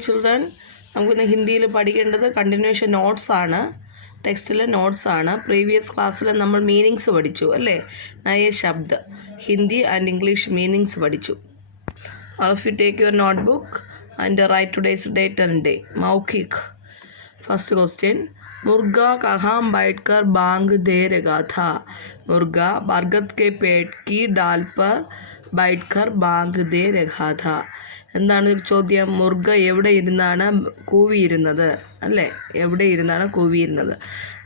Morning children. നമുക്കിന്ന് ഹിന്ദിയിൽ പഠിക്കേണ്ടത് കണ്ടിന്യൂഷൻ നോട്ട്സ് ആണ്, ടെക്സ്റ്റിലെ നോട്ട്സ് ആണ്. പ്രീവിയസ് ക്ലാസ്സിൽ നമ്മൾ മീനിങ്സ് പഠിച്ചു അല്ലേ, നയ ശബ്ദ ഹിന്ദി ആൻഡ് ഇംഗ്ലീഷ് മീനിങ്സ് പഠിച്ചു. All of you take your notebook and write today's date and day. मौखिक. First question. मुर्गा कहाँ बैठकर बांग दे रहा था? मुर्गा बरगद के पेड़ की डाल पर बैठकर बांग दे रहा था. എന്താണ് ചോദ്യം? മുർഗ എവിടെ ഇരുന്നാണ് കൂവിയിരുന്നത് അല്ലേ, എവിടെ ഇരുന്നാണ് കൂവിയിരുന്നത്?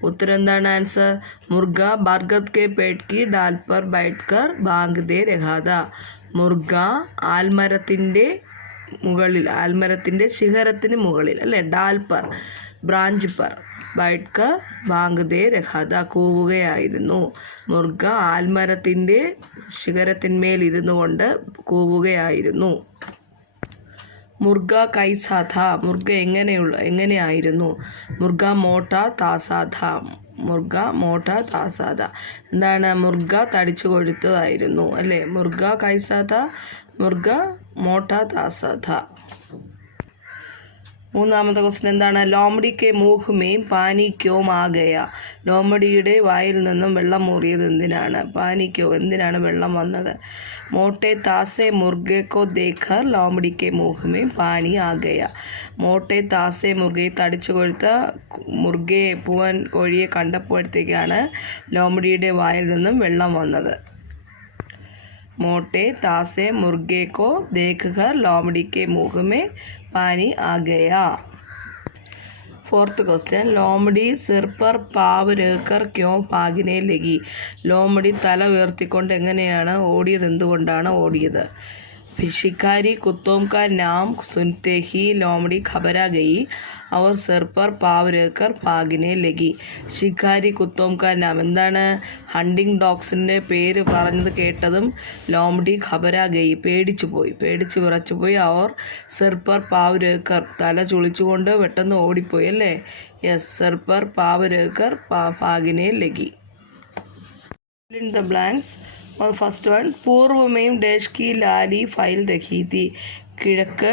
ഉത്തരം എന്താണ്? ആൻസർ മുർഗ ബർഗത് കെ പേട് കി ഡാൽ പർ ബൈഠ്കർ ബാങ്ക് ദേ രഹാ താ. മുർഗ ആൽമരത്തിൻ്റെ മുകളിൽ, ആൽമരത്തിൻ്റെ ശിഖരത്തിന് മുകളിൽ അല്ലേ, ഡാൽ പർ ബ്രാഞ്ച് പർ ബൈഠ്കർ ബാങ്ക് ദേ രഹാ താ, കൂവുകയായിരുന്നു. മുർഗ ആൽമരത്തിൻ്റെ ശിഖരത്തിന്മേൽ ഇരുന്നു കൊണ്ട് കൂവുകയായിരുന്നു. മുർഗ കൈസാ ഥാ, മുർഗ എങ്ങനെയായിരുന്നു? മുർഗ മോട്ട താസാ ഥാ, മുർഗ മോട്ട താസാ ഥാ. എന്താണ്? മുർഗ തടിച്ചു കൊഴുത്തതായിരുന്നു അല്ലേ. മുർഗ കൈസാ ഥാ, മുർഗ മോട്ട താസാ ഥാ. മൂന്നാമത്തെ ക്വസ്റ്റ്യൻ എന്താണ്? ലോമഡി കെ മൂഹ് മേം പാനി ക്യോം ആ ഗയ. ലോമഡിയുടെ വായിൽ നിന്നും വെള്ളം മൂറിയത് എന്തിനാണ്? പാനി ക്യോ, എന്തിനാണ് വെള്ളം വന്നത്? മോട്ടെ താസെ മുർഗെ കോ ദേഖർ ലോമഡി കെ മൂഹ് മേം പാനി ആ ഗയ. മോട്ടെ താസെ മുർഗെ, തടിച്ചു കൊഴുത്ത മുർഗയെ, പൂവൻ കോഴിയെ കണ്ടപ്പോഴത്തേക്കാണ് ലോമഡിയുടെ വായിൽ നിന്നും വെള്ളം വന്നത്. मोटे तासे मुर्गे को देखकर लोमड़ी के मुंह में पानी आ गया. Fourth question. लोमड़ी सिर पर पाव रखकर क्यों भागने लगी? ലോമഡി തല ഉയർത്തിക്കൊണ്ട് എങ്ങനെയാണ് ഓടിയത്, എന്തുകൊണ്ടാണ് ഓടിയത്? शिकारी कुत्तों का नाम सुनते ही लोमड़ी घबरा गई और सिर पर पाव रखकर भागने लगी. शिकारी कुत्तों का नाम, എന്താണ്? ഹണ്ടിങ് ഡോഗ്സിൻ്റെ പേര് പറഞ്ഞത് കേട്ടതും ലോമഡി ഖബരാ ഗയി, പേടിച്ചു വിറച്ചുപോയി. അവർ സിർ പർ പാവ് രഖർ, തല ചുളിച്ചുകൊണ്ട് പെട്ടെന്ന് ഓടിപ്പോയി അല്ലേ. യെസ്, സിർ പർ പാവ് രഖർ ഭാഗിനെ ലഗി. In the blanks. और फर्स्ट वन. पूर्व में डैश की लाली फाइल रखी थी. किഴക്ക്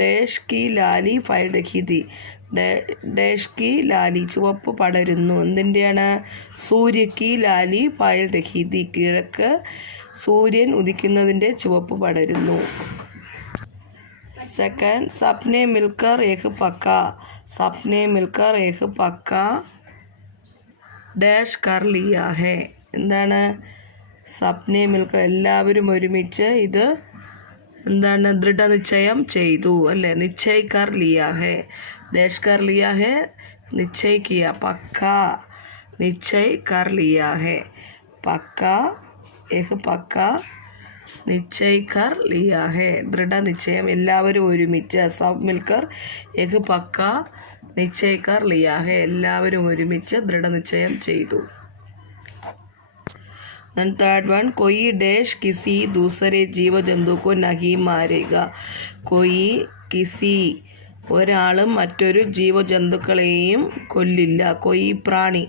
ഡാഷ് കി ലാലി ഫയൽ രഖി തി. ഡാഷ് കി ലാലി, ചുവപ്പ് പടരുന്നു. എന്തിൻ്റെയാണ്? സൂര്യക്ക് ലാലി ഫയൽ രഖി തി. കിഴക്ക് സൂര്യൻ ഉദിക്കുന്നതിൻ്റെ ചുവപ്പ് പടരുന്നു. സെക്കൻഡ്. സപ്നെ മിൽക്കർ ഏക് പക്ക. സപ്നെ മിൽക്കർ ഏക് പക്ക ഡാഷ് കർ ലിയാ ഹെ. എന്താണ്? സപ്നെ മിൽക്കർ, എല്ലാവരും ഒരുമിച്ച് ഇത് എന്താണ്? ദൃഢനിശ്ചയം ചെയ്തു അല്ലേ. നിശ്ചയ് കർ ലിയാ ഹെ, ഡാഷ് കർ ലിയാ ഹെ, നിശ്ചയ് കിയ. പക്ക നിശ്ചയ് കർ ലിയാ ഹെ, പക്ക ഏക് പക്ക നിശ്ചയ് കർ ലിയാ ഹെ, ദൃഢനിശ്ചയം, എല്ലാവരും ഒരുമിച്ച്. സബ് മിൽക്കർ ഏക് പക്ക നിശ്ചയ് കർ ലിയാ ഹെ, എല്ലാവരും ഒരുമിച്ച് ദൃഢനിശ്ചയം ചെയ്തു. Then third one. कोई डैश किसी दूसरे जीव जंतु को नहीं मारेगा. कोई किसी, ഒരാളും മറ്റൊരു ജീവജന്തുക്കളെയും കൊല്ലില്ല. കൊയ് പ്രാണി,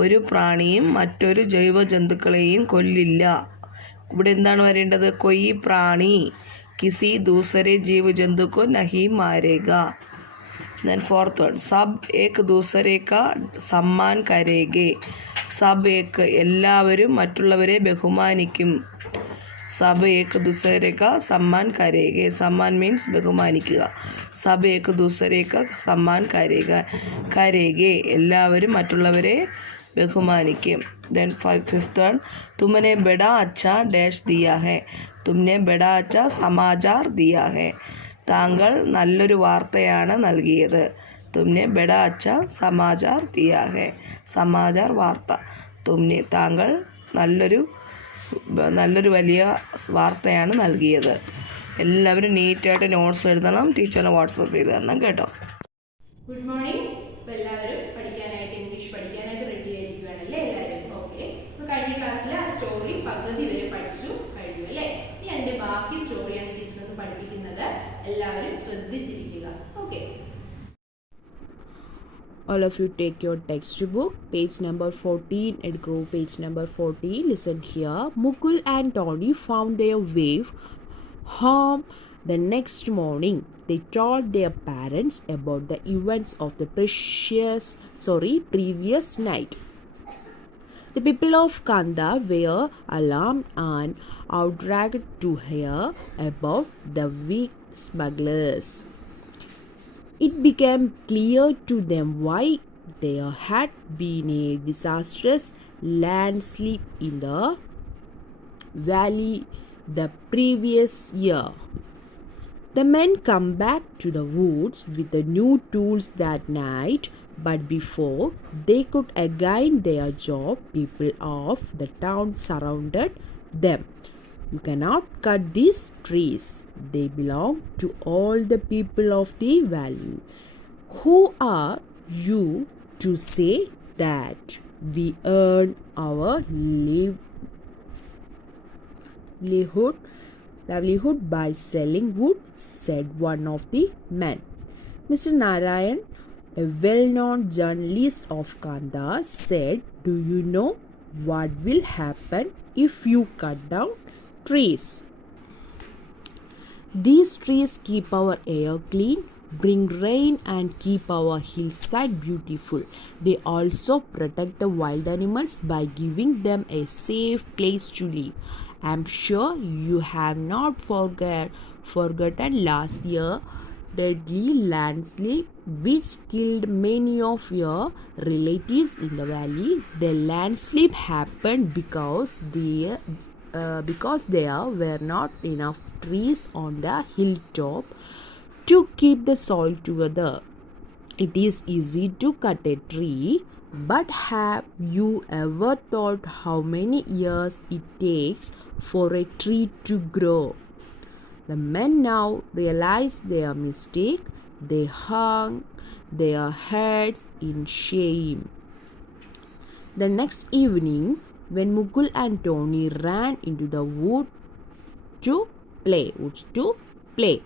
ഒരു പ്രാണിയും മറ്റൊരു ജൈവജന്തുക്കളെയും കൊല്ലില്ല. ഇവിടെ എന്താണ് വരേണ്ടത്? കൊയ് പ്രാണി കിസി ദൂസരെ ജീവജന്തു को नहीं मारेगा. Then fourth one. सब एक दूसरे का सम्मान करेंगे. സബ് ഏക്ക്, എല്ലാവരും മറ്റുള്ളവരെ ബഹുമാനിക്കും. സബ് ഏക്ക് ദൂസരേക്ക സമ്മാൻ കരേഗെ. സമ്മാൻ മീൻസ് ബഹുമാനിക്കുക. സബ് ഏക്ക് ദൂസരേക്ക സമ്മാൻ കരേഗെ, എല്ലാവരും മറ്റുള്ളവരെ ബഹുമാനിക്കും. Then fifth one. തുമനെ ബഡാ അച്ഛാ ഡാഷ് ദിയാ ഹെ. തുമനെ ബഡാ അച്ഛാ സമാചാർ ദിയാ ഹെ. താങ്കൾ നല്ലൊരു വാർത്തയാണ് നൽകിയത്. തുമ്നെ ബഡാ അച്ഛാ സമാചാർ ദിയാ ഹെ, സമാചാർ വാർത്ത. തുമ്നെ, താങ്കൾ നല്ലൊരു വലിയ വാർത്തയാണ് നൽകിയത്. എല്ലാവരും നീറ്റായിട്ട് നോട്ട്സ് എഴുതണം, ടീച്ചറിനെ വാട്സപ്പ് ചെയ്ത് തരണം കേട്ടോ. Good morning. ഇപ്പോൾ എല്ലാവരും പഠിക്കാനായിട്ട്, ഇംഗ്ലീഷ് പഠിക്കാനായിട്ട് റെഡി ആയിരിക്കുകയാണല്ലേ എല്ലാവരും? ഓക്കെ. ഇപ്പോൾ കഴിഞ്ഞ ക്ലാസ്സിൽ ആ സ്റ്റോറി പകുതി വരെ പഠിച്ചു കഴിഞ്ഞു അല്ലേ. ഇനി അതിൻ്റെ ബാക്കി സ്റ്റോറിയാണ് ടീച്ചർ പഠിപ്പിക്കുന്നത്. എല്ലാവരും ശ്രദ്ധിച്ചിരിക്കുക. Okay. All of you take your textbook, page number 14 and go page number 40. Listen here. Mukul and Tony found their way home The next morning, they told their parents about the events of the previous night. The people of Kanda were alarmed and outraged to hear about the weak smugglers. It became clear to them why there had been a disastrous landslip in the valley the previous year. The men come back to the woods with the new tools that night, but before they could again their job, people of the town surrounded them. You cannot cut these trees. They belong to all the people of the valley. Who are you to say that? We earn our livelihood by selling wood, said one of the men. Mr. Narayan, a well-known journalist of Kanda, said, "Do you know what will happen if you cut down trees? These trees keep our air clean, bring rain, and keep our hillside beautiful. They also protect the wild animals by giving them a safe place to live. I'm sure you have not forgotten last year deadly landslip which killed many of your relatives in the valley. The landslip happened because there were not enough trees on the hilltop to keep the soil together. It is easy to cut a tree, but have you ever thought how many years it takes for a tree to grow?" The men now realized their mistake. They hung their heads in shame. The next evening, when Mukul and Tony ran into the woods to play,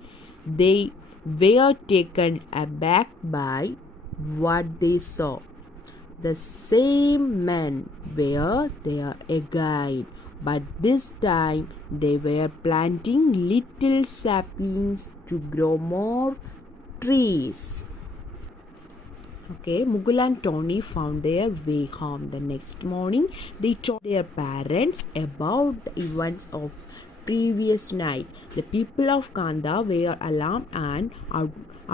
they were taken aback by what they saw. The same men were there again, but this time they were planting little saplings to grow more trees. Mukul and Tony found their way home. The next morning, they told their parents about the events of previous night. The people of Kanda were alarmed and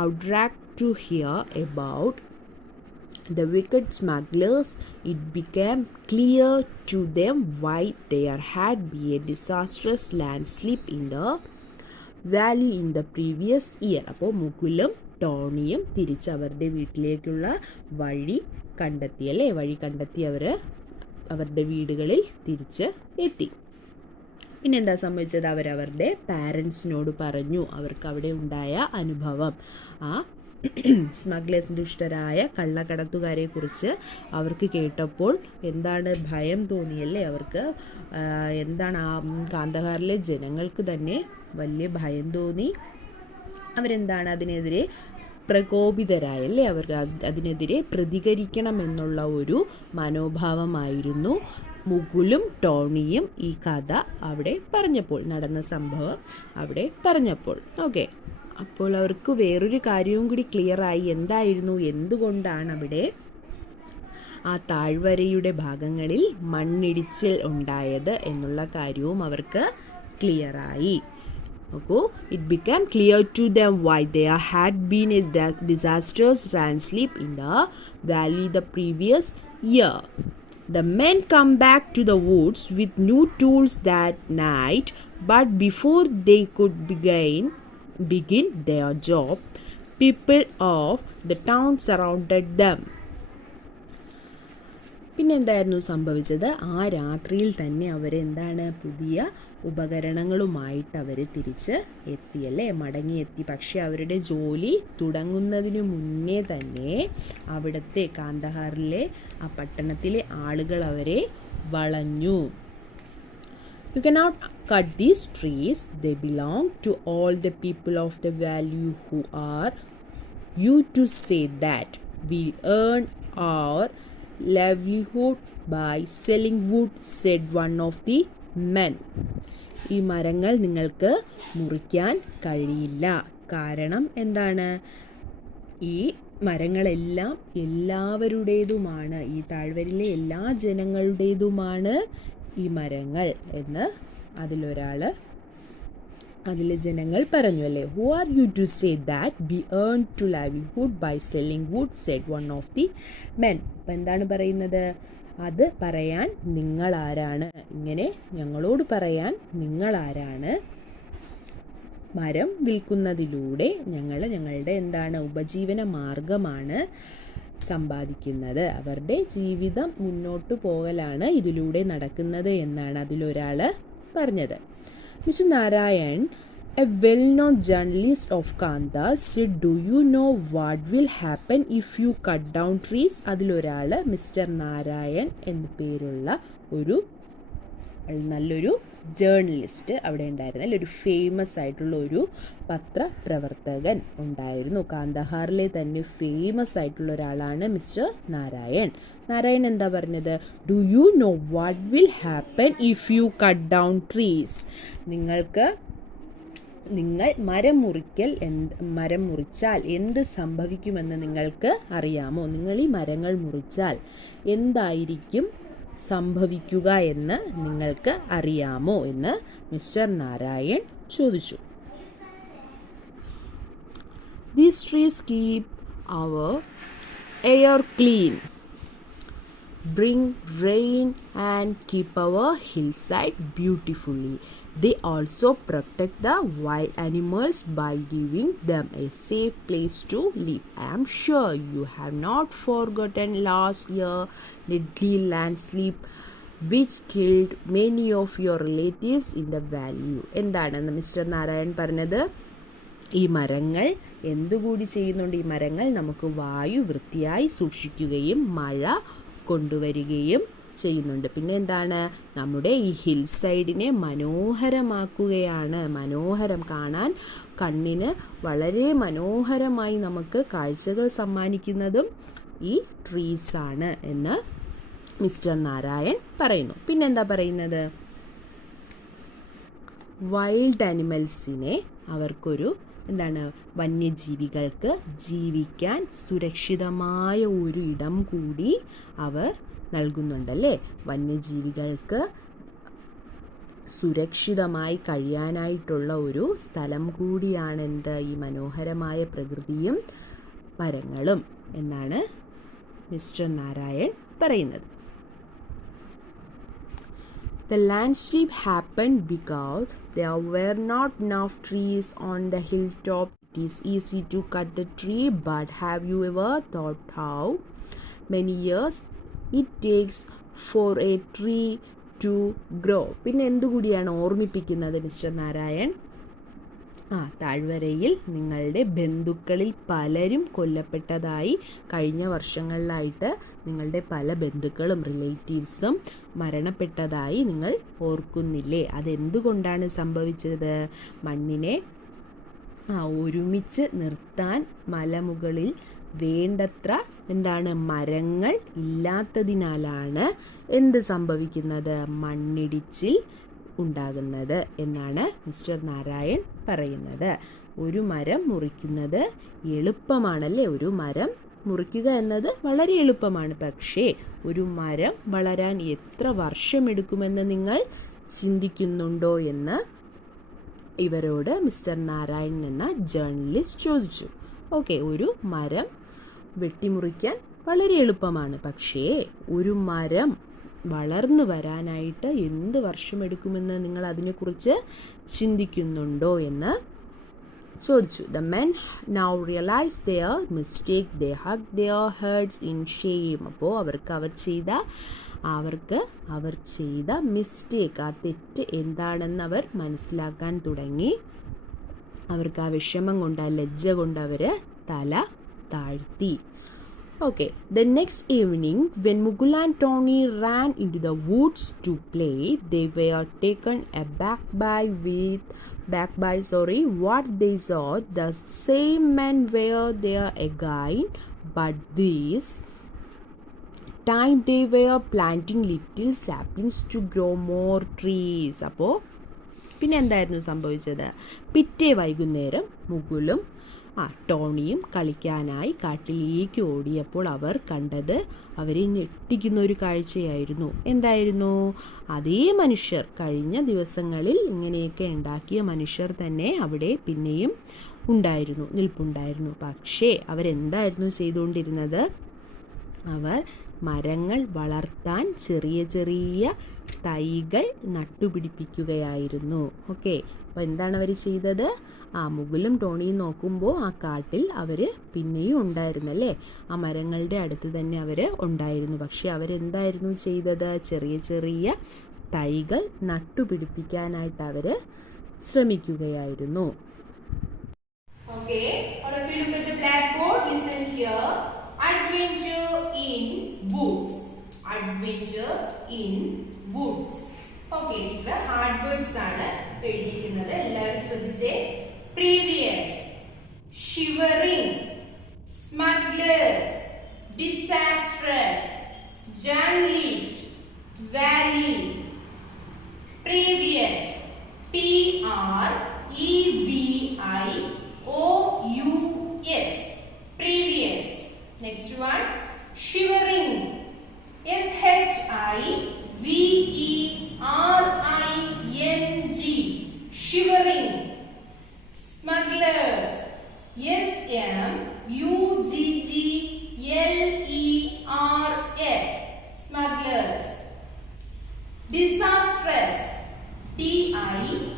outraged to hear about the wicked smugglers. It became clear to them why there had been a disastrous landslip in the valley in the previous year. അപ്പോൾ മുകുലും ടോണിയും തിരിച്ച് അവരുടെ വീട്ടിലേക്കുള്ള വഴി കണ്ടെത്തി അവരുടെ വീടുകളിൽ തിരിച്ച് എത്തി. പിന്നെന്താ സംഭവിച്ചത്? അവരവരുടെ പാരൻസിനോട് പറഞ്ഞു അവർക്ക് അവിടെ ഉണ്ടായ അനുഭവം. ആ സ്മഗ്ലേഴ്സ്, ദുഷ്ടരായ കള്ളക്കടത്തുകാരെ കുറിച്ച് അവർക്ക് കേട്ടപ്പോൾ എന്താണ് ഭയം തോന്നിയല്ലേ അവർക്ക്? എന്താണ് ആ കാന്തഹാറിലെ ജനങ്ങൾക്ക് തന്നെ വലിയ ഭയം തോന്നി. അവരെന്താണ് അതിനെതിരെ പ്രകോപിതരായല്ലേ? അവർക്ക് അതിനെതിരെ പ്രതികരിക്കണമെന്നുള്ള ഒരു മനോഭാവമായിരുന്നു മുകുലും ടോണിയും ഈ കഥ അവിടെ പറഞ്ഞപ്പോൾ, നടന്ന സംഭവം അവിടെ പറഞ്ഞപ്പോൾ. അപ്പോൾ അവർക്ക് വേറൊരു കാര്യവും കൂടി ക്ലിയറായി. എന്തായിരുന്നു, എന്തുകൊണ്ടാണ് അവിടെ ആ താഴ്വരയുടെ ഭാഗങ്ങളിൽ മണ്ണിടിച്ചിൽ ഉണ്ടായത് എന്നുള്ള കാര്യവും അവർക്ക് ക്ലിയറായി. It became clear to them why there had been a disastrous landslip in the valley the previous year. The men come back to the woods with new tools that night, but before they could begin their job, people of the town surrounded them. പിന്നെ എന്തായിരുന്നു സംഭവിച്ചത്? ആ രാത്രിയിൽ തന്നെ അവരെന്താണ് പുതിയ ഉപകരണങ്ങളുമായിട്ട് അവർ തിരിച്ച് എത്തിയല്ലേ, മടങ്ങിയെത്തി. പക്ഷെ അവരുടെ ജോലി തുടങ്ങുന്നതിന് മുന്നേ തന്നെ അവിടുത്തെ കാന്തഹാറിലെ ആ പട്ടണത്തിലെ ആളുകൾ അവരെ വളഞ്ഞു. You cannot cut these trees. They belong to all the people of the valley. Who are you to say that? We earn our livelihood by selling wood, said one of the men. ഈ മരങ്ങൾ നിങ്ങൾക്ക് മുറിക്കാൻ കഴിയില്ല. കാരണം എന്താണ്? ഈ മരങ്ങളെല്ലാം എല്ലാവരുടേതുമാണ്, ഈ താഴ്വരയിലെ എല്ലാ ജനങ്ങളുടേതുമാണ് ഈ മരങ്ങൾ എന്ന് അതിലെ ജനങ്ങൾ പറഞ്ഞു അല്ലേ. Who are you to say that we earn to livelihood by selling wood said one of the men. അപ്പം എന്താണ് പറയുന്നത്? അത് പറയാൻ നിങ്ങളാരാണ്? ഇങ്ങനെ ഞങ്ങളോട് പറയാൻ നിങ്ങളാരാണ്? മരം വിൽക്കുന്നതിലൂടെ ഞങ്ങളുടെ എന്താണ് ഉപജീവന മാർഗമാണ് സമ്പാദിക്കുന്നത്. അവരുടെ ജീവിതം മുന്നോട്ട് പോകലാണ് ഇതിലൂടെ നടക്കുന്നത് എന്നാണ് അതിലൊരാൾ പറഞ്ഞത്. Mister Narayan, A well known journalist of kantha said, do you know what will happen if you cut down trees? അതിലൊരാൾ മിസ്റ്റർ നാരായൺ എന്ന പേരുള്ള ഒരു നല്ലൊരു ജേർണലിസ്റ്റ് അവിടെ ഉണ്ടായിരുന്നു, അല്ലെ, ഒരു ഫേമസ് ആയിട്ടുള്ള ഒരു പത്രപ്രവർത്തകൻ ഉണ്ടായിരുന്നു. കാന്തഹാറിലെ തന്നെ ഫേമസ് ആയിട്ടുള്ള ഒരാളാണ് മിസ്റ്റർ നാരായൺ. നാരായൺ എന്താ പറഞ്ഞത്? Do you know what will happen if you cut down trees? നിങ്ങൾ മരം മുറിച്ചാൽ എന്ത് സംഭവിക്കുമെന്ന് നിങ്ങൾക്ക് അറിയാമോ? നിങ്ങൾ ഈ മരങ്ങൾ മുറിച്ചാൽ എന്തായിരിക്കും സംഭവിക്കുക എന്ന് നിങ്ങൾക്ക് അറിയാമോ എന്ന് മിസ്റ്റർ നാരായൺ ചോദിച്ചു. These trees keep our air clean, bring rain and keep our hillside beautifully. They also protect the wild animals by giving them a safe place to live. I am sure you have not forgotten last year deadly landslip which killed many of your relatives in the valley. എന്താണെന്ന് mister Narayan പറഞ്ഞത്? ഈ മരങ്ങൾ എന്തുകൂടി ചെയ്യുന്നുണ്ട്? ഈ മരങ്ങൾ നമുക്ക് വായു വൃത്തിയായി സൂക്ഷിക്കുകയും മഴ കൊണ്ടുവരികയും ചെയ്യുന്നുണ്ട്. പിന്നെ എന്താണ്? നമ്മുടെ ഈ ഹിൽ സൈഡിനെ മനോഹരമാക്കുകയാണ്. കാണാൻ കണ്ണിന് വളരെ മനോഹരമായി നമുക്ക് കാഴ്ചകൾ സമ്മാനിക്കുന്നതും ഈ ട്രീസാണ് എന്ന് മിസ്റ്റർ നാരായൺ പറയുന്നു. പിന്നെന്താ പറയുന്നത്? വൈൽഡ് ആനിമൽസിനെ അവർക്കൊരു വന്യജീവികൾക്ക് ജീവിക്കാൻ സുരക്ഷിതമായ ഒരു ഇടം കൂടി അവർ നൽകുന്നുണ്ടല്ലേ. വന്യജീവികൾക്ക് സുരക്ഷിതമായി കഴിയാനായിട്ടുള്ള ഒരു സ്ഥലം കൂടിയാണ് ഈ മനോഹരമായ പ്രകൃതിയും മരങ്ങളും എന്നാണ് മിസ്റ്റർ നാരായൺ പറയുന്നത്. The landslip happened because there were not enough trees on the hilltop. It is easy to cut the tree, but have you ever thought how many years it takes for a tree to grow? പിന്നെ എന്തുകൂടിയാണ് ഓർമ്മിപ്പിക്കുന്നത് mister Narayan? താഴ്വരയിൽ നിങ്ങളുടെ ബന്ധുക്കളിൽ പലരും കൊല്ലപ്പെട്ടതായി കഴിഞ്ഞ വർഷങ്ങളിലായിട്ട് നിങ്ങളുടെ പല ബന്ധുക്കളും റിലേറ്റീവ്സും മരണപ്പെട്ടതായി നിങ്ങൾ ഓർക്കുന്നില്ലേ? അതെന്തുകൊണ്ടാണ് സംഭവിച്ചത്? മണ്ണിനെ ഒരുമിച്ച് നിർത്താൻ മലമുകളിൽ വേണ്ടത്ര മരങ്ങൾ ഇല്ലാത്തതിനാലാണ് എന്ത് സംഭവിക്കുന്നത്? മണ്ണിടിച്ചിൽ ഉണ്ടാകുന്നത് എന്നാണ് മിസ്റ്റർ നാരായൺ പറയുന്നത്. ഒരു മരം മുറിക്കുന്നത് എളുപ്പമാണല്ലേ? ഒരു മരം മുറിക്കുക എന്നത് വളരെ എളുപ്പമാണ്. പക്ഷേ ഒരു മരം വളരാൻ എത്ര വർഷമെടുക്കുമെന്ന് നിങ്ങൾ ചിന്തിക്കുന്നുണ്ടോ എന്ന് ഇവരോട് മിസ്റ്റർ നാരായൺ എന്ന ജേർണലിസ്റ്റ് ചോദിച്ചു. ഒരു മരം വെട്ടിമുറിക്കാൻ വളരെ എളുപ്പമാണ്. പക്ഷേ ഒരു മരം വളർന്നു വരാനായിട്ട് എന്ത് വർഷമെടുക്കുമെന്ന് നിങ്ങൾ അതിനെക്കുറിച്ച് ചിന്തിക്കുന്നുണ്ടോ എന്ന് ചോദിച്ചു. The men now realized their mistake. They hugged their heads in shame. അപ്പോൾ അവർ ചെയ്ത മിസ്റ്റേക്ക്, ആ തെറ്റ് എന്താണെന്ന് അവർ മനസ്സിലാക്കാൻ തുടങ്ങി. അവർക്ക് ആ വിഷമം കൊണ്ട്, ആ ലജ്ജ കൊണ്ട് അവർ തല താഴ്ത്തി. The next evening, when Mukul and Tony ran into the woods to play, they were taken aback by what they saw. The same men were there again, but this time they were planting little saplings to grow more trees. അപ്പോൾ പിന്നെ എന്തായിരുന്നു സംഭവിച്ചത്? പിറ്റേ വൈകുന്നേരം മുകുലും ടോണിയും കളിക്കാനായി കാട്ടിലേക്ക് ഓടിയപ്പോൾ അവർ കണ്ടത് അവരെ ഞെട്ടിക്കുന്ന ഒരു കാഴ്ചയായിരുന്നു. എന്തായിരുന്നു? അതേ മനുഷ്യർ, കഴിഞ്ഞ ദിവസങ്ങളിൽ ഇങ്ങനെയൊക്കെ ഉണ്ടാക്കിയ മനുഷ്യർ തന്നെ അവിടെ പിന്നെയും നിൽപ്പുണ്ടായിരുന്നു. പക്ഷേ അവരെന്തായിരുന്നു ചെയ്തുകൊണ്ടിരുന്നത്? അവർ മരങ്ങൾ വളർത്താൻ ചെറിയ ചെറിയ തൈകൾ നട്ടുപിടിപ്പിക്കുകയായിരുന്നു. ഓക്കെ, അപ്പോൾ എന്താണ് അവർ ചെയ്തത്? മുകുലും ടോണിയും നോക്കുമ്പോൾ ആ കാട്ടിൽ അവർ പിന്നെയും ഉണ്ടായിരുന്നല്ലേ, ആ മരങ്ങളുടെ അടുത്ത് തന്നെ അവർ ഉണ്ടായിരുന്നു. പക്ഷെ അവരെന്തായിരുന്നു ചെയ്തത്? ചെറിയ ചെറിയ തൈകൾ നട്ടുപിടിപ്പിക്കാനായിട്ട് അവർ ശ്രമിക്കുകയായിരുന്നു. Okay, all of you look at the blackboard. Listen here. Adventure in woods. Adventure in woods. Okay, teacher, hard words ആണ് എഴുതിയിരിക്കുന്നത്. എല്ലാവരും ശ്രദ്ധിച്ചേ. Previous, shivering, smugglers, disastrous, journalist, valley. Previous, Previous. Previous. Next one, shivering. Shivering. Shivering. Smugglers. Smuggglers. Smugglers. Disastrous. Disastrous.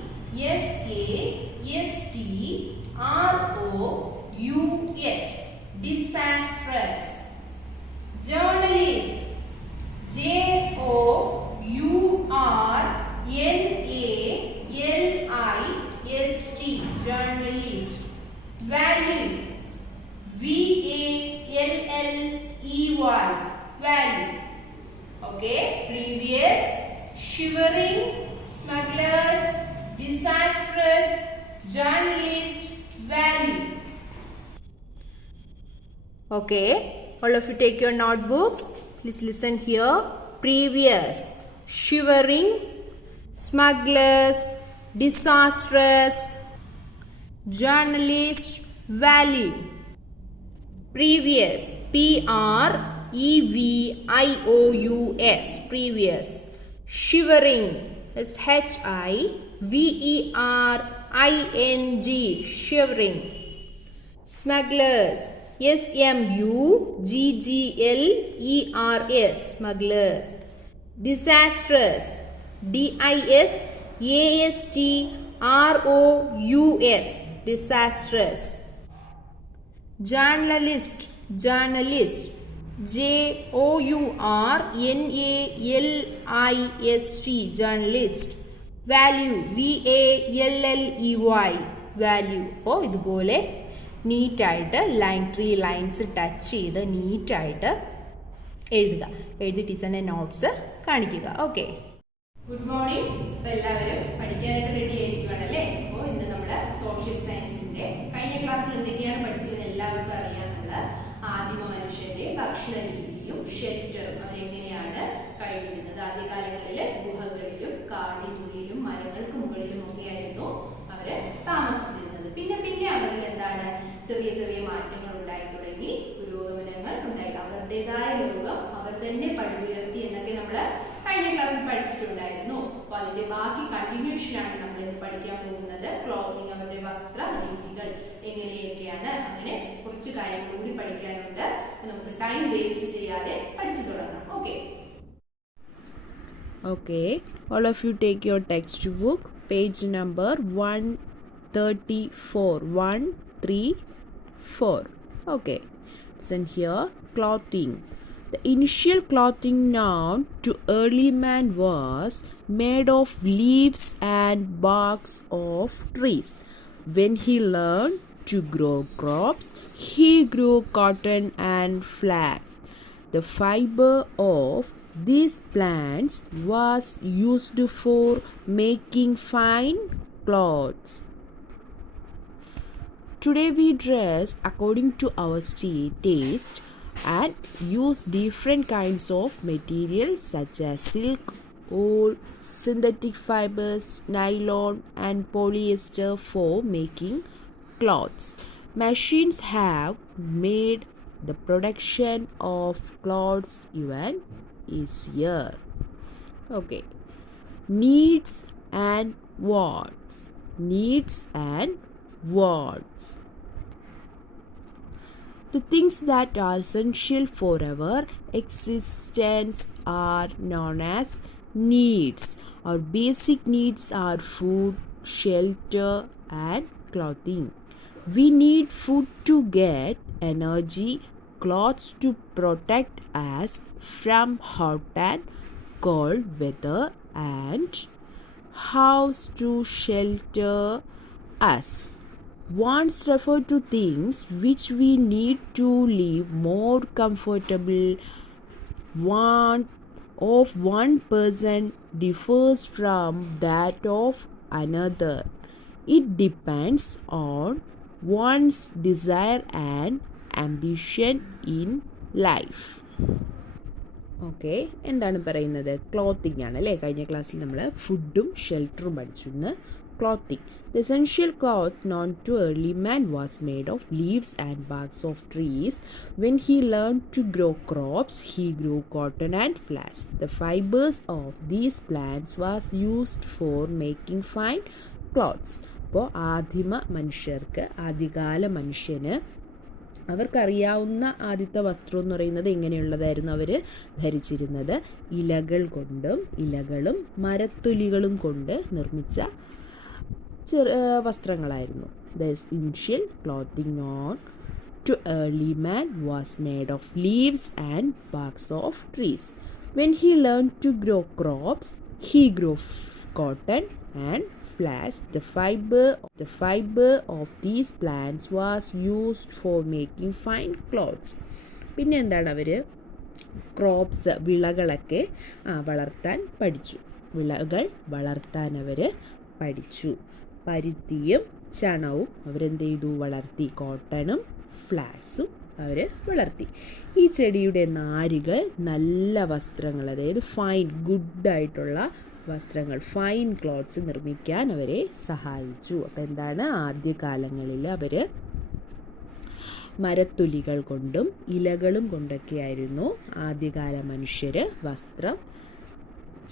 Disastrous. Journalist. Journalist. Journalist. Value. Value. Okay, previous, shivering, smugglers, disastrous, journalist, value. Okay, all of you take your notebooks. Please listen here. Previous, shivering, smugglers, disastrous, journalist, value. Previous, Previous. Previous. Shivering. Shivering. Shivering. Smugglers. Smuggglers. Smugglers. Disastrous. Disastrous. Disastrous. Journalist. Journalist. Journalist. Journalist. Value. Value. അപ്പോൾ ഇതുപോലെ നീറ്റായിട്ട് lines touch ചെയ്ത് നീറ്റായിട്ട് എഴുതി ടീച്ചറിൻ്റെ notes കാണിക്കുക. Okay, good morning. അപ്പോൾ എല്ലാവരും പഠിക്കാനായിട്ട് റെഡി ആയിരിക്കുകയാണല്ലേ? അപ്പോൾ ഇന്ന് നമ്മുടെ സോഷ്യൽ സയൻസിന്റെ കഴിഞ്ഞ ക്ലാസ്സിൽ എന്തൊക്കെയാണ് പഠിച്ചതെന്ന് എല്ലാവർക്കും അറിയാനുള്ള ആദിമ മനുഷ്യന്റെ ഭക്ഷണ രീതിയും ഷെൽറ്ററും അവരെങ്ങനെയാണ് കഴിഞ്ഞിരുന്നത്. ആദ്യകാലങ്ങളിൽ ഗുഹകളിലും കാടിനുള്ളിലും മരങ്ങൾക്ക് മുകളിലും ഒക്കെയായിരുന്നു അവര് താമസിച്ചിരുന്നത്. പിന്നെ അവരിൽ എന്താണ് ചെറിയ ചെറിയ മാറ്റങ്ങൾ ഉണ്ടായി തുടങ്ങി, പുരോഗമനങ്ങൾ ഉണ്ടായി. അവരുടേതായ ലോകം അവർ തന്നെ പടുത്തുയർത്തി എന്നൊക്കെ നമ്മൾ കഴിഞ്ഞ ക്ലാസ്സിൽ പഠിച്ചിട്ടുണ്ടായിരുന്നു. അപ്പൊ അതിന്റെ ബാക്കി കണ്ടിന്യൂഷൻ ആണ് നമ്മൾ ഇന്ന് പഠിക്കാൻ പോകുന്നത്. ക്ലോത്തിങ്, അവരുടെ വസ്ത്ര രീതികൾ എങ്ങനെയൊക്കെയാണ്, അങ്ങനെ കുറച്ച് കാര്യങ്ങൾ കൂടി പഠിക്കാനുണ്ട്. നമുക്ക് ടൈം വേസ്റ്റ് ചെയ്യാതെ പഠിച്ചു തുടങ്ങാം. Okay, all of you take your textbook, page number 134. 134. Okay, listen here. Clothing. The initial clothing known to early man was made of leaves and barks of trees. When he learned to grow crops, he grew cotton and flax. The fiber of these plants was used for making fine clothes. Today we dress according to our taste and use different kinds of materials such as silk, wool, synthetic fibers, nylon, and polyester for making clothes. Machines have made the production of clothes even easier. Okay. Needs and wants. Needs and wants. The things that are essential for our existence are known as needs. Our basic needs are food, shelter, and clothing. We need food to get energy, clothes to protect us from hot and cold weather, and house to shelter us. Wants refer to things which we need to live more comfortable. Want of one person differs from that of another. It depends on one's desire and ambition in life. Okay, എന്താണ് പറയുന്നത്? Clothing ആണ് അല്ലേ. കഴിഞ്ഞ ക്ലാസ്സിൽ നമ്മൾ ഫുഡും ഷെൽട്ടറും പഠിച്ചു. ഇന്ന് clothing. The essential cloth known to early man was made of leaves and barks of trees. When he learn to grow crops he grow cotton and flax. The fibres of these plants was used for making fine clothes. അപ്പോൾ ആദ്യകാല മനുഷ്യന് അവർക്കറിയാവുന്ന ആദ്യത്തെ വസ്ത്രം എന്ന് പറയുന്നത് എങ്ങനെയുള്ളതായിരുന്നു? അവർ ധരിച്ചിരുന്നത് ഇലകളും മരത്തൊലികളും കൊണ്ട് നിർമ്മിച്ച വസ്ത്രങ്ങളായിരുന്നു. The initial clothing known to early man was made of leaves and barks of trees. When he learn to grow crops he grow cotton and flax. The fiber of these plants was used for making fine clothes. പിന്നെ എന്താണ്? അവർ crops, വിളകളൊക്കെ വളർത്താൻ പഠിച്ചു. വിളകൾ വളർത്താൻ അവർ പഠിച്ചു. പരുത്തിയും ചണവും അവരെന്ത് ചെയ്തു? വളർത്തി. കോട്ടണും ഫ്ലാക്സും അവർ വളർത്തി. ഈ ചെടിയുടെ നാരുകൾ നല്ല വസ്ത്രങ്ങൾ, അതായത് ഫൈൻ ഗുഡായിട്ടുള്ള വസ്ത്രങ്ങൾ, ഫൈൻ ക്ലോത്ത്സ് നിർമ്മിക്കാൻ അവരെ സഹായിച്ചു. അപ്പോൾ എന്താണ്? ആദ്യകാലങ്ങളിൽ അവർ മരത്തൊലികൾ കൊണ്ടും ഇലകളും കൊണ്ടൊക്കെയായിരുന്നു ആദ്യകാല മനുഷ്യർ വസ്ത്രം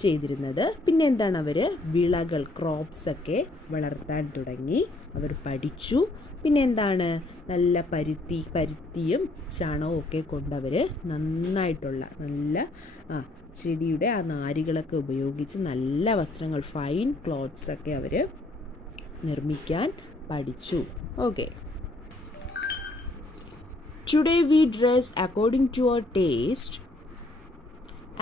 ചെയ്തിരുന്നത്. പിന്നെ എന്താണ്? അവർ വിളകൾ, ക്രോപ്സൊക്കെ വളർത്താൻ തുടങ്ങി. അവർ പഠിച്ചു. പിന്നെ എന്താണ്? നല്ല പരുത്തിയും ചണവും ഒക്കെ കൊണ്ടവർ നന്നായിട്ടുള്ള ചെടിയുടെ ആ നാരുകളൊക്കെ ഉപയോഗിച്ച് നല്ല വസ്ത്രങ്ങൾ, ഫൈൻ ക്ലോത്ത്സ് ഒക്കെ അവർ നിർമ്മിക്കാൻ പഠിച്ചു. Okay. Today we dress according to our taste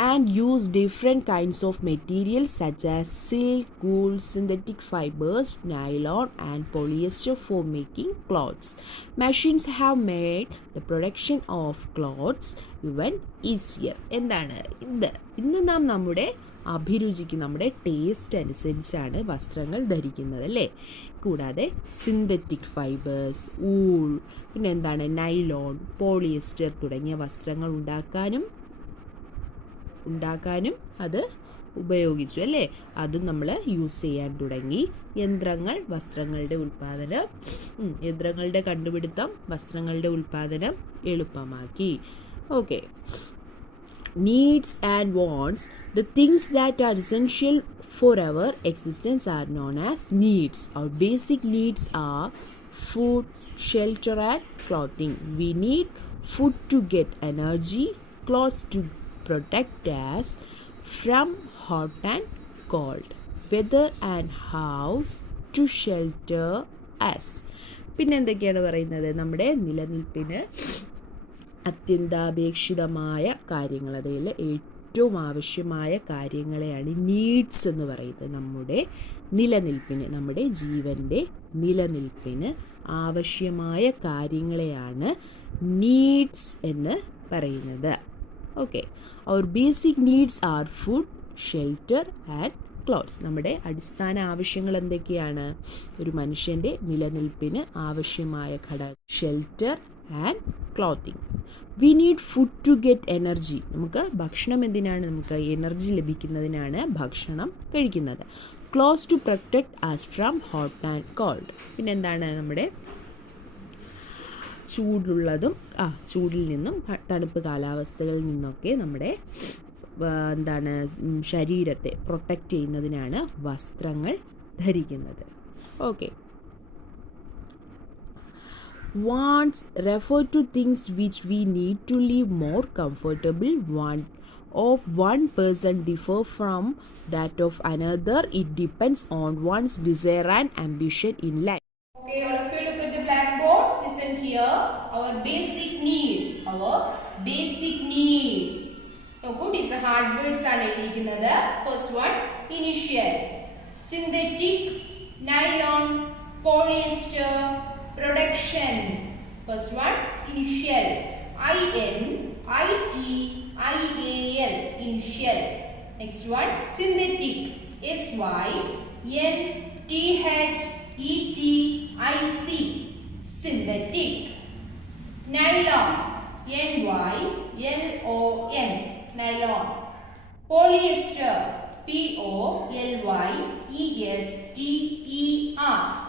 and use different kinds of materials such as silk, wool, synthetic fibers, nylon and polyester for making clothes. Machines have made the production of clothes even easier. എന്താണ് ഇന്ന് നാം നമ്മുടെ അഭിരുചിക്ക്, നമ്മുടെ taste അനുസരിച്ചാണ് വസ്ത്രങ്ങൾ ധരിക്കുന്നത് അല്ലേ. കൂടാതെ സിന്തറ്റിക് ഫൈബേഴ്സ്, വൂൾ, പിന്നെ എന്താണ് നൈലോൺ, പോളിയസ്റ്റർ തുടങ്ങിയ വസ്ത്രങ്ങൾ ഉണ്ടാക്കാനും അത് ഉപയോഗിച്ചു അല്ലേ. അതും നമ്മൾ യൂസ് ചെയ്യാൻ തുടങ്ങി. യന്ത്രങ്ങളുടെ കണ്ടുപിടുത്തം വസ്ത്രങ്ങളുടെ ഉൽപ്പാദനം എളുപ്പമാക്കി. Okay. Needs and wants. The things that are essential for our existence are known as needs. Our basic needs are food, shelter and clothing. We need food to get energy, clothes to protect us from hot and cold weather and house to shelter us. പിന്നെ എന്തൊക്കെയാണ് പറയുന്നത്? നമ്മുടെ നിലനിൽപ്പിന് അത്യന്താപേക്ഷിതമായ കാര്യങ്ങൾ, അതിൽ ഏറ്റവും ആവശ്യമായ കാര്യങ്ങളെയാണ് needs എന്ന് പറയുന്നത്. നമ്മുടെ നിലനിൽപ്പിന്, നമ്മുടെ ജീവൻ്റെ നിലനിൽപ്പിന് ആവശ്യമായ കാര്യങ്ങളെയാണ് നീഡ്സ് എന്ന് പറയുന്നത്. Okay. Our basic needs are food, shelter and clothes. നമ്മുടെ അടിസ്ഥാന ആവശ്യങ്ങൾ എന്തൊക്കെയാണ്? ഒരു മനുഷ്യൻ്റെ നിലനിൽപ്പിന് ആവശ്യമായ ഘടകം shelter and clothing. We need food to get energy. നമുക്ക് ഭക്ഷണം എന്തിനാണ്? നമുക്ക് എനർജി ലഭിക്കുന്നതിനാണ് ഭക്ഷണം കഴിക്കുന്നത്. Clothes to protect us from hot and cold. പിന്നെ എന്താണ്? നമ്മുടെ ചൂടിൽ നിന്നും തണുപ്പ് കാലാവസ്ഥകളിൽ നിന്നൊക്കെ നമ്മുടെ എന്താണ് ശരീരത്തെ പ്രൊട്ടക്റ്റ് ചെയ്യുന്നതിനാണ് വസ്ത്രങ്ങൾ ധരിക്കുന്നത്. Okay. Wants refer to things which we need to live more comfortable. Want of one person differ from that of another. It depends on one's desire and ambition in life. Okay, all of you look at the blackboard. Listen here. Our basic needs. നോക്കൂ, teacher hard words ആണ് എഴുതിയിരിക്കുന്നത്. First one initial, synthetic, nylon, polyester, production. First one initial, INITIAL, initial. Next one synthetic, SYNTHETIC, synthetic. Nylon, NYLON, nylon. Polyester,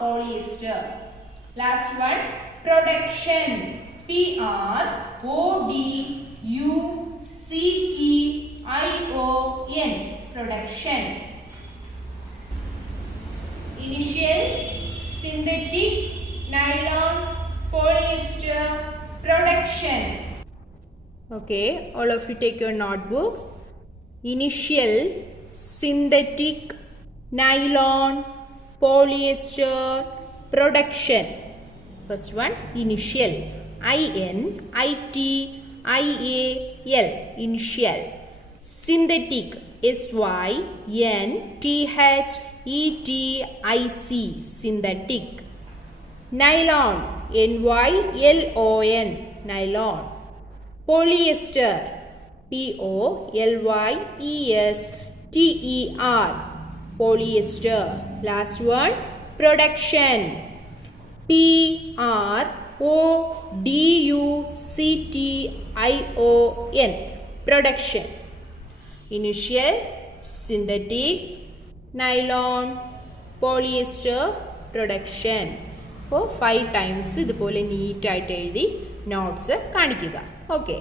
POLYESTER, polyester. Last one, production, PRODUCTION, production. Initial, synthetic, nylon, polyester, production. Okay, all of you take your notebooks. Initial, synthetic, nylon, polyester, production. First one, initial, INITIAL, initial. Synthetic, SYNTHETIC, synthetic. Nylon, NYLON, nylon. Polyester, POLYESTER, polyester. Last one, production, PRODUCTION, production. Initial, synthetic, nylon, polyester, production. അപ്പോൾ 5 times ഇതുപോലെ നീറ്റായിട്ട് എഴുതി notes കാണിക്കുക. Okay.